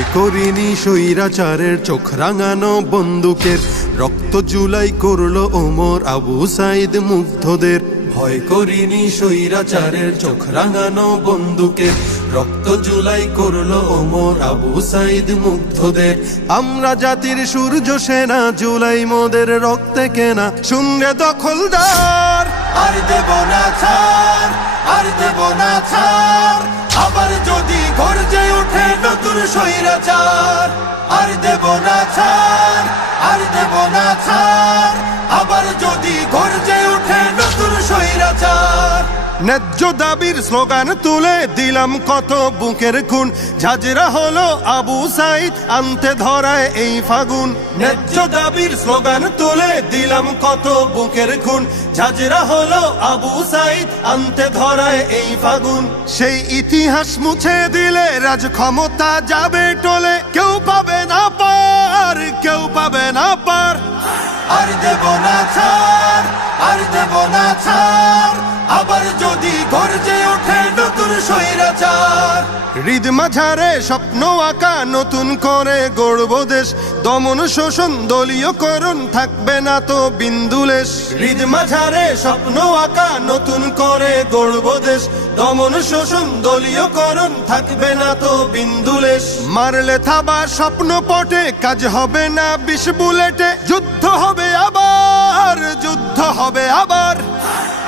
ভয় করিনি স্বৈরাচারের চোখ রাঙানো বন্দুকের, রক্ত জুলাই করলো ওমর আবু সাইদ মুগ্ধদের। ভয় করিনি স্বৈরাচারের চোখ রাঙানো বন্দুকের, রক্ত জুলাই করলো ওমর আবু সাইদ মুগ্ধদের। আমরা জাতির সূর্য সেনা, জুলাই মোদের রক্তে কেনা, শুনরে দখলদার আর দেব না ছাড়, আর দেব না ছাড়। আবার যদি গর্জে ওঠে নতুন স্বৈরাচার, আর দেব না ছাড়, আর দেব না ছাড়। আবার যদি গর্জে ওঠে নতুন স্বৈরাচার। ন্যায্য দাবির স্লোগান তুলে দিলাম কত বুকের খুন, ঝাঁঝরা হলো আবু সাইদ আনতে ধরায় এই ফাগুন। ন্যায্য দাবির স্লোগান তুলে দিলাম কত বুকের খুন, ঝাঁঝরা হলো আবু সাইদ আনতে ধরায় এই ফাগুন। সেই ইতিহাস মুছে দিলে রাজ ক্ষমতা যাবে টলে, কেউ পাবে না পার, কেউ পাবে না পার। আর দেব না ছাড়, আর দেব না ছাড়। আবার যদি গর্জে ওঠে নতুন স্বৈরাচার। হৃদ মাঝারে স্বপ্ন আঁকা নতুন করে গড়ব দেশ, দমন শোষণ দলীয়করণ থাকবে না তো বিন্দুলেশ। হৃদ মাঝারে স্বপ্ন আঁকা নতুন করে গড়ব দেশ, দমন শোষণ দলীয়করণ থাকবে না তো বিন্দুলেশ। মারলে থাবা স্বপ্ন পটে, কাজ হবে না 20 বুলেটে, যুদ্ধ হবে আবার, যুদ্ধ হবে আবার।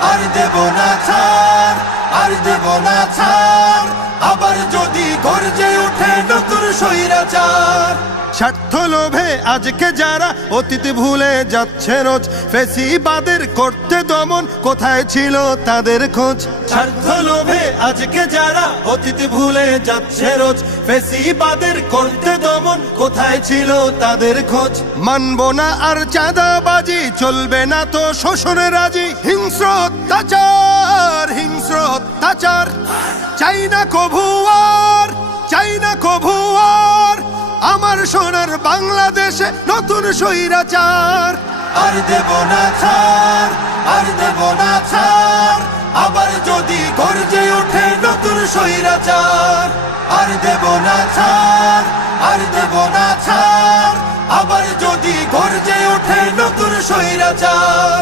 আর দেব না ছাড়, আর দেব না ছাড়। আবার যদি গর্জে ওঠে নতুন স্বৈরাচার। স্বার্থ লোভে আজকে যারা অতীত ভুলে যাচ্ছে রোজ, ফেসিবাদের করতে দমন কোথায় ছিল তাদের খোঁজ। স্বার্থ লোভে আজকে যারা অতীত ভুলে যাচ্ছে রোজ, ফেসিবাদের করতে দমন কোথায় ছিল তাদের খোঁজ। মানব না আর চাঁদাবাজি, চলবে না তো শোষণ রাজি। হিংস্র অত্যাচার, হিংস্র অত্যাচার। চাই না কভু আর, চাই না কভু আর আমার সোনার বাংলাদেশে নতুন স্বৈরাচার। আর দেব না ছাড়, আর দেব না ছাড়। আবার যদি গর্জে ওঠে নতুন স্বৈরাচার। আর দেব না ছাড়, আর দেব না ছাড়। আবার যদি গর্জে ওঠে নতুন স্বৈরাচার।